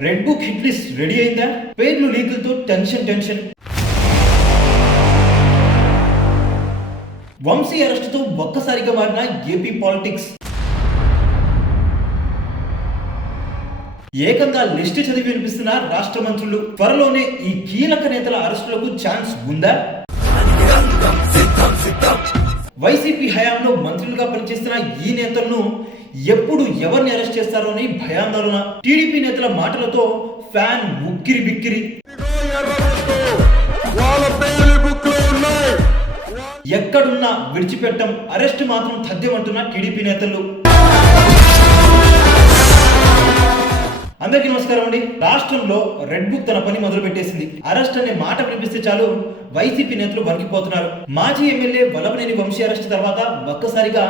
Red book hit list ready అయిందా? పేర్లు లీకులతో tension. Vamsi అరెస్టుతో ఒక్కసారిగా మారిన ఏపీ పాలిటిక్స్. ఏకంగా లిస్ట్ చదివి వినిపిస్తున్న రాష్ట్ర మంత్రులు. త్వరలోనే ఈ కీలక నేతల అరెస్టులకు ఛాన్స్ ఉందా? వైసీపీ హయాంలో మంత్రులుగా పనిచేస్తున్న ఈ నేతలను ఎప్పుడు ఎవరిని అరెస్ట్ చేస్తారో అని భయాందోళన. టీడీపీ నేతల మాటలతో ఫ్యాన్ ఉక్కిరి బిక్కిరి. ఎక్కడున్నా విడిచిపెట్టం, అరెస్ట్ మాత్రం తథ్యమంటున్న టీడీపీ నేతలు. అందరికీ నమస్కారం అండి. రాష్ట్రంలో రెడ్ బుక్ తన పని మొదలు పెట్టేసింది. అరెస్ట్ అనే మాట వినిపిస్తే చాలు వైసీపీ నేతలు వణికిపోతున్నారు. మాజీ ఎమ్మెల్యే వల్లభనేని వంశీ అరెస్ట్ తర్వాత ఒక్కసారిగా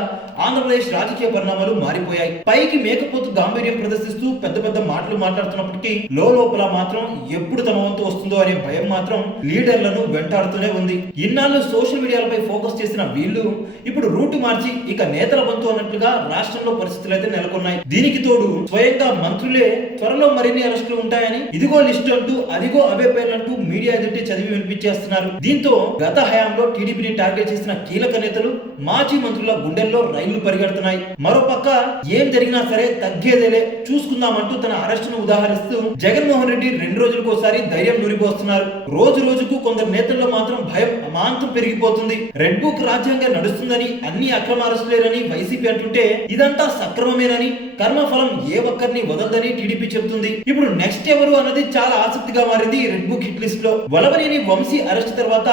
ఆంధ్రప్రదేశ్ రాజకీయ పరిణామాలు మారిపోయాయి. పైకి మేకపోతు గాంభీర్యం ప్రదర్శిస్తూ పెద్ద మాటలు మాట్లాడుతున్నప్పటికీ లోపల మాత్రం ఎప్పుడు తమ వంతు వస్తుందో అనే భయం మాత్రం లీడర్లను వెంటాడుతూనే ఉంది. ఇన్నాళ్ళు సోషల్ మీడియాలపై ఫోకస్ చేసిన వీళ్ళు ఇప్పుడు రూటు మార్చి ఇక నేతల వంతు అన్నట్లుగా రాష్ట్రంలో పరిస్థితులు అయితే నెలకొన్నాయి. దీనికి తోడు స్వయంగా మంత్రులే త్వరలో మరిన్ని అరెస్టులు ఉంటాయని, ఇదిగో లిస్టు అంటూ అదిగో అవే పేర్లంటూ మీడియా ఎదుటి చదివి వినిపించేస్తున్నారు. దీంతో గత హయాంలో టీడీపీని టార్గెట్ చేసిన కీలక నేతలు, మాజీ మంత్రుల గుండెల్లో రైళ్లు పరిగెడుతున్నాయి. మరోపక్క ఏం జరిగినా సరే తగ్గేదేలే చూసుకుందామంటూ తన అరెస్టును ఉదాహరిస్తూ జగన్మోహన్ రెడ్డి 2 రోజులకోసారి ధైర్యం నూరిపోస్తున్నారు. రోజుకు కొందరు నేతల్లో మాత్రం భయం అమాంతం పెరిగిపోతుంది. రెడ్ బుక్ రాజ్యాంగం నడుస్తుందని, అన్ని అక్రమ అరెస్టులేనని వైసీపీ అంటుంటే ఇదంతా సక్రమమేనని, కర్మఫలం ఏ ఒక్కరిని వదలదని టీడీపీ చెబుతుంది. ఇప్పుడు నెక్స్ట్ ఎవరు అన్నది చాలా ఆసక్తిగా మారింది రెడ్ బుక్ హిట్ లిస్ట్ లో. వల్లభనేని వంశీ అరెస్ట్ తర్వాత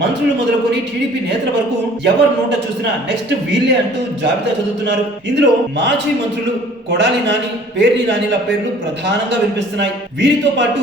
మంత్రులు మొదలుకొని టీడీపీ నేతల వరకు ఎవరు నోట చూసినా నెక్స్ట్ వీళ్ళే అంటూ జాబితా చదువుతున్నారు. ఇందులో మాజీ మంత్రులు కొడాలి నాని, పేర్ని నానిల పేర్లు ప్రధానంగా వినిపిస్తున్నాయి. వీరితో పాటు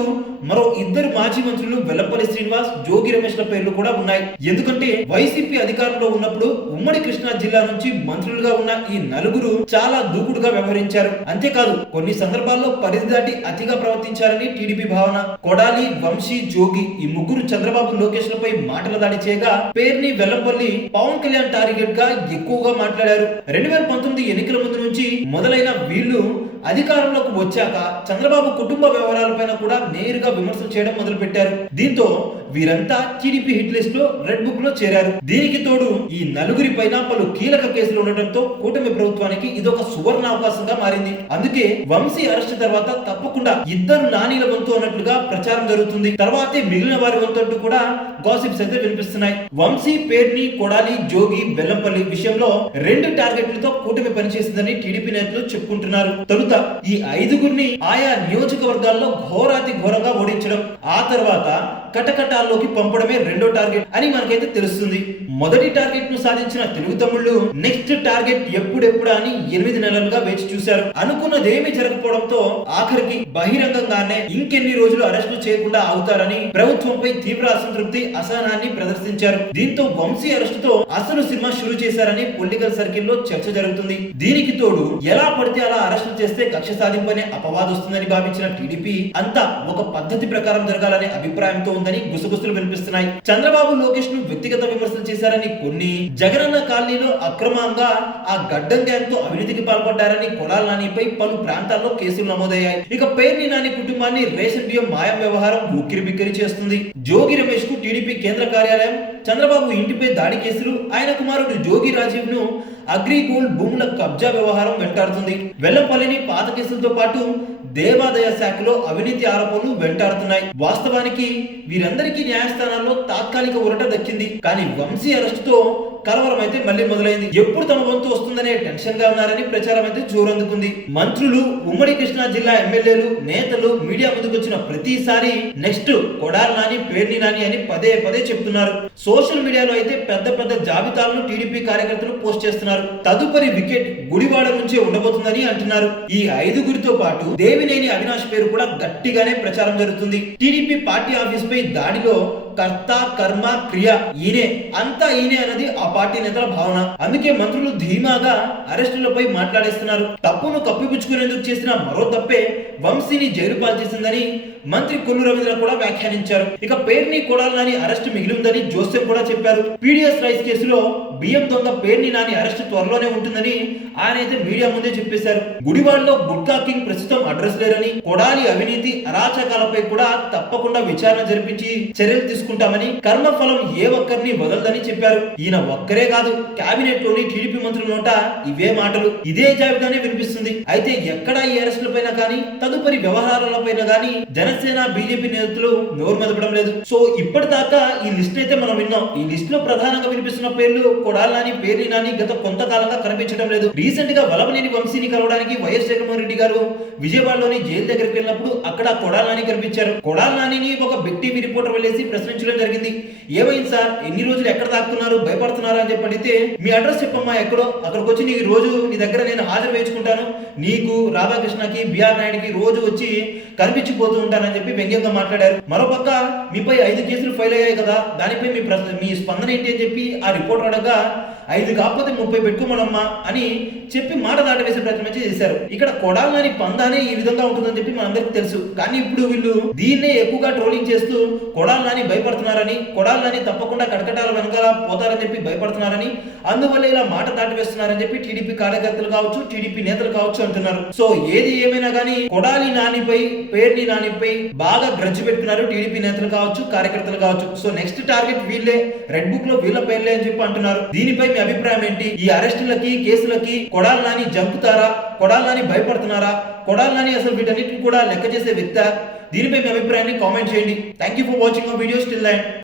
మరో 2 మాజీ మంత్రులు వెల్లంపల్లి శ్రీనివాస్, జోగి రమేష్ల పేర్లు కూడా ఉన్నాయి. ఎందుకంటే వైసీపీ అధికారంలో ఉన్నప్పుడు ఉమ్మడి కృష్ణా జిల్లా నుంచి మంత్రులుగా ఉన్న ఈ నలుగురు చాలా దూకుడుగా వ్యవహరించారు. అంతేకాదు కొన్ని సందర్భాల్లో పరిధి దాటి అతిగా ప్రవర్తించారని టీడీపీ భావన. కొడాలి, వంశీ, జోగి ఈ ముగ్గురు చంద్రబాబు లోకేష్ లపై మాటల దాడి చేయగా, పేర్ని వెల్లంపల్లి పవన్ కళ్యాణ్ టార్గెట్ గా ఎక్కువగా మాట్లాడారు. 2019 ఎన్నికల ముందు నుంచి మొదలైన వీళ్ళు అధికారంలోకి వచ్చాక చంద్రబాబు కుటుంబ వ్యవహారాలపైన కూడా నేరుగా విమర్శలు చేయడం మొదలు పెట్టారు. దీంతో వీరంతా టీడీపీ హిట్ లిస్ట్ లో రెడ్ బుక్ లో చేరారు. దీనికి తోడు ఈ నలుగురి పైన పలు కీలక కేసులు ఉండటంతో కూటమి ప్రభుత్వానికి ఇదొక సువర్ణ అవకాశంగా మారింది. అందుకే వంశీ అరెస్ట్ తర్వాత తప్పకుండా 2 నానీల వంతు అన్నట్లుగా ప్రచారం జరుగుతుంది. తర్వాతే మిగిలిన వారి వంతు అంటూ కూడా గాసిప్స్ అయితే వినిపిస్తున్నాయి. వంశీ, పేర్ని, కొడాలి, జోగి, బెల్లంపల్లి విషయంలో 2 టార్గెట్లతో కూటమి పనిచేసిందని టీడీపీ నేతలు చెప్పుకుంటున్నారు. తొలుత ఈ 5గురిని ఆయా నియోజకవర్గాల్లో ఘోరాతి ఘోరంగా ఓడించడం, ఆ తర్వాత కటకటాల్లోకి పంపడమే 2వ టార్గెట్ అని మనకైతే తెలుస్తుంది. మొదటి టార్గెట్ ను సాధించిన తెలుగు తమ్ముళ్ళు నెక్స్ట్ టార్గెట్ ఎప్పుడెప్పుడా అని 8 నెలలుగా వేచి చూశారు. అనుకున్నదేమీ జరగకపోవడంతో ఆఖరికి బహిరంగంగానే ఇంకెన్ని రోజులు అరెస్టు చేయకుండా అవుతారని ప్రభుత్వంపై తీవ్ర అసంతృప్తి, అసహనాన్ని ప్రదర్శించారు. దీంతో వంశీ అరెస్టుతో అసలు సినిమా షురూ చేశారని పొలిటికల్ సర్కిల్లో చర్చ జరుగుతుంది. దీనికి తోడు ఎలా పడితే అలా అరెస్టు చేస్తే కక్ష సాధింపనే అపవాదు వస్తుందని భావించిన టీడీపీ అంతా ఒక పద్ధతి ప్రకారం జరగాలనే అభిప్రాయంతో ఉందని గుసగుసలు వినిపిస్తున్నాయి. చంద్రబాబు లోకేష్ ను వ్యక్తిగత విమర్శలు చేశారని కొన్ని, జగనన్న కాలనీలో అక్రమంగా ఆ గడ్డం గ్యాంగ్ తో అవినీతికి పాల్పడ్డారని కొడాలి నానిపై పలు ప్రాంతాల్లో కేసులు నమోదయ్యాయి. ఇక పేర్ని నాని కుటుంబాన్ని రేషన్ బియ్యం మాయం వ్యవహారం ఉక్కిరి బిక్కిరి చేస్తుంది. జోగి రమేష్ కు టీడీపీ కేంద్ర కార్యాలయం, చంద్రబాబు ఇంటిపై దాడి కేసులు, ఆయన కుమారుడు జోగి రాజీవ్ ను అగ్రిగోల్డ్ భూముల కబ్జా వ్యవహారం వెంటాడుతుంది. వెల్లంపల్లిని పాత కేసులతో పాటు దేవాదాయ శాఖలో అవినీతి ఆరోపణలు వెంటాడుతున్నాయి. వాస్తవానికి వీరందరికీ న్యాయస్థానాల్లో తాత్కాలిక ఊరట దక్కింది. కానీ వంశీ అరెస్టుతో కలవరం అయితే మళ్ళీ మొదలైంది. ఎప్పుడు తమ వంతు వస్తుందనే టెన్షన్ గా ఉన్నారని ప్రచారం అయితే జోరందుకుంది. మంత్రులు, ఉమ్మడి కృష్ణా జిల్లా ఎమ్మెల్యేలు, నేతలు మీడియా ముందుకు వచ్చిన ప్రతిసారి నెక్స్ట్ కొడాలి నాని, పేర్ని నాని అని పదే చెప్తున్నారు. సోషల్ మీడియాలో అయితే పెద్ద జాబితాలను టీడీపీ కార్యకర్తలు పోస్ట్ చేస్తున్నారు. తదుపరి వికెట్ గుడివాడ నుంచే ఉండబోతుందని అంటున్నారు. ఈ 5గురితో పాటు దేవినేని అవినాష్ పేరు కూడా గట్టిగానే ప్రచారం జరుగుతుంది. టీడీపీ పార్టీ ఆఫీస్ పై దాడిలో కర్త, కర్మ, క్రియ ఈయనే అన్నది ఆ పార్టీ నేతల భావన. అందుకే మంత్రులు ధీమాగా అరెస్టులపై మాట్లాడేస్తున్నారు. తప్పును కప్పిపుచ్చుకునేందుకు చేసిన మరో తప్పే వంశీని జైలు పాల్చేసిందని మంత్రి కొల్లు రవీంద్ర కూడా వ్యాఖ్యానించారు. ఇక పేర్ని కొడాలి నాని అరెస్ట్ మిగిలి ఉందని జోసెఫ్ కూడా చెప్పారు. పీడీఎస్ రైస్ కేసులో బియ్యం దొంగ పేర్ని నాని అరెస్ట్ త్వరలోనే ఉంటుందని ఆయన అయితే మీడియా ముందే చెప్పేశారు. గుడివాడలో గుట్కా కింగ్ ప్రస్తుతం అడ్రస్ లేరని, కొడాలి అవినీతి అరాచకాలపై కూడా తప్పకుండా విచారణ జరిపించి చర్యలు తీసుకుంటామని, కర్మఫలం ఏ ఒక్కరిని వదలదని చెప్పారు. ఈయన ఒక్కరే కాదు, కేబినెట్ లోని టీడీపీ మంత్రుల నోట ఇవే మాటలు, ఇదే జాబితానే వినిపిస్తుంది. అయితే ఎక్కడా ఈ అరెస్టుల పైన కానీ తదుపరి వ్యవహారాల పైన కానీ జనసేన బీజేపీ నేతలు నోరు మెదపడం లేదు. సో ఇప్పటిదాకా ఈ లిస్ట్ అయితే మనం విన్నాం. ఈ లిస్ట్ లో ప్రధానంగా వినిపిస్తున్న పేర్లు కొడాలి నాని, పేర్ని నాని గత కొంతకాలంగా కనిపించడం లేదు. రీసెంట్ గా వలభనేని వంశీని కలవడానికి వైఎస్ జగన్మోహన్ రెడ్డి గారు విజయవాడలోని జైలు దగ్గరికి వెళ్ళినప్పుడు అక్కడ కొడాలి నాని కనిపించారు. కొడాలి నానిని ఒక బిగ్ టీవీ రిపోర్టర్ వెళ్ళేసి ప్రశ్నించడం జరిగింది. ఏమైంది సార్, ఎన్ని రోజులు ఎక్కడ దాక్కున్నారు, భయపడుతున్నారు అని చెప్పి అడిగితే, మీ అడ్రస్ చెప్పమ్మా ఎక్కడో, అక్కడికి వచ్చి నీ రోజు నీ దగ్గర నేను హాజరు వేయించుకుంటాను, నీకు రాధాకృష్ణకి బిఆర్ నాయుడికి రోజు వచ్చి కనిపించిపోతూ ఉంటానని చెప్పి వ్యంగ్యంగా మాట్లాడారు. మరోపక్క మీపై 5 కేసులు ఫైల్ అయ్యాయి కదా, దానిపై మీ స్పందన ఏంటి అని చెప్పి ఆ రిపోర్టర్ అడగగా 5 కాకపోతే 30 పెట్టుకోమనమ్మా అని చెప్పి మాట దాటవేసే ప్రయత్నం చేశారు. ఇక్కడ కొడాలి నాని పందానే ఈ విధంగా ఉంటుందని చెప్పి మనందరికీ తెలుసు. కానీ ఇప్పుడు వీళ్ళు దీన్నే ఎక్కువగా ట్రోలింగ్ చేస్తూ కొడాలి నాని భయపడుతున్నారని, కొడాలి నాని తప్పకుండా కటకటాల వెనకాల పోతారని చెప్పి భయపడుతున్నారని, అందువల్ల ఇలా మాట దాటివేస్తున్నారని చెప్పి టీడీపీ కార్యకర్తలు కావచ్చు, టీడీపీ నేతలు కావచ్చు అంటున్నారు. సో ఏది ఏమైనా కానీ కొడాలి నానిపై, పేర్ని నానిపై బాగా గ్రజ్జు పెట్టుకున్నారు టీడీపీ నేతలు కావచ్చు, కార్యకర్తలు కావచ్చు. సో నెక్స్ట్ టార్గెట్ వీళ్ళే, రెడ్ బుక్ లో వీళ్ళ పేర్లే అని చెప్పి అంటున్నారు. దీనిపై మీ అభిప్రాయం ఏంటి? ఈ అరెస్టులకి, కేసులకి కొడాలి నాని జంపుతారా, కొడాలి నాని భయపడుతున్నారా, కొడాలి నాని అసలు వీటన్నిటిని కూడా లెక్క చేసే వ్యక్తి? దీనిపై మీ అభిప్రాయాన్ని కామెంట్ చేయండి. Thank you for watching our videos till end.